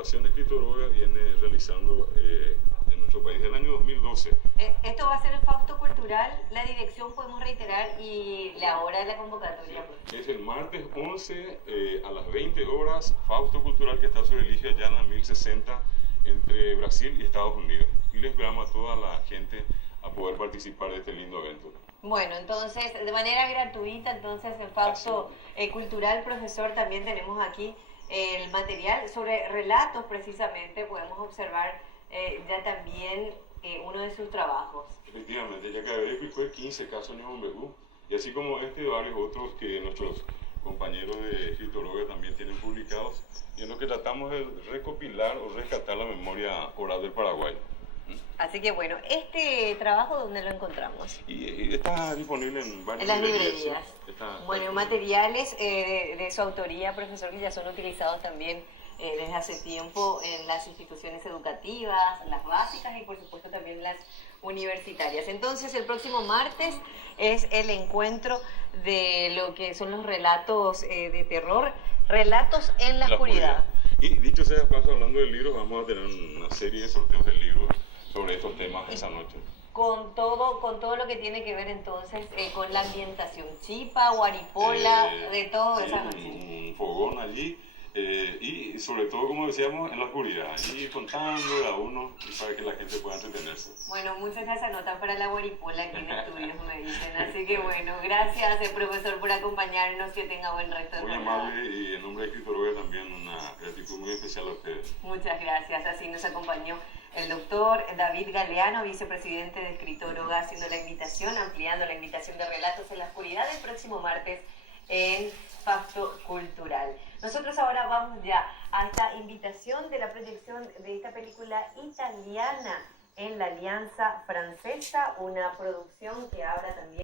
Agrupación de Escritor viene realizando en nuestro país del año 2012. Esto va a ser el Fausto Cultural, la dirección podemos reiterar y la hora de la convocatoria. Sí, es el martes 11 a las 20 horas, Fausto Cultural que está sobre Ligia Llana 1060 entre Brasil y Estados Unidos. Y le esperamos a toda la gente a poder participar de este lindo evento. Bueno, entonces, de manera gratuita, entonces en Fausto Cultural, profesor, también tenemos aquí el material sobre relatos, precisamente, podemos observar ya también uno de sus trabajos. Efectivamente, ya que fue 15 casos de Bombegú, y así como este y varios otros que nuestros compañeros de escritología también tienen publicados, y en lo que tratamos de recopilar o rescatar la memoria oral del Paraguay. Así que bueno, este trabajo, ¿dónde lo encontramos? Y está disponible en varias librerías. ¿Sí? Bueno, materiales de su autoría, profesor, que ya son utilizados también desde hace tiempo en las instituciones educativas, las básicas y por supuesto también las universitarias. Entonces el próximo martes es el encuentro de lo que son los relatos de terror, relatos en la oscuridad. Y dicho sea de paso, hablando de libros, vamos a tener una serie de sorteos de libros sobre estos temas esa noche. Con todo lo que tiene que ver entonces con la ambientación, chipa, guaripola, de todo sí, esa noche. Un fogón allí y sobre todo, como decíamos, en la oscuridad, allí contando a uno y para que la gente pueda entretenerse. Bueno, muchos ya se anotan para la guaripola aquí en estudios, me dicen, así que bueno, gracias profesor por acompañarnos, que tenga buen resto de Muy jornada. amable y en nombre de Escritor también una gratitud muy especial a ustedes. Muchas gracias, así nos acompañó el doctor David Galeano, vicepresidente de Escritor haciendo la invitación, ampliando la invitación de Relatos en la Oscuridad el próximo martes en Fausto Cultural. Nosotros ahora vamos ya a esta invitación de la proyección de esta película italiana en la Alianza Francesa, una producción que habla también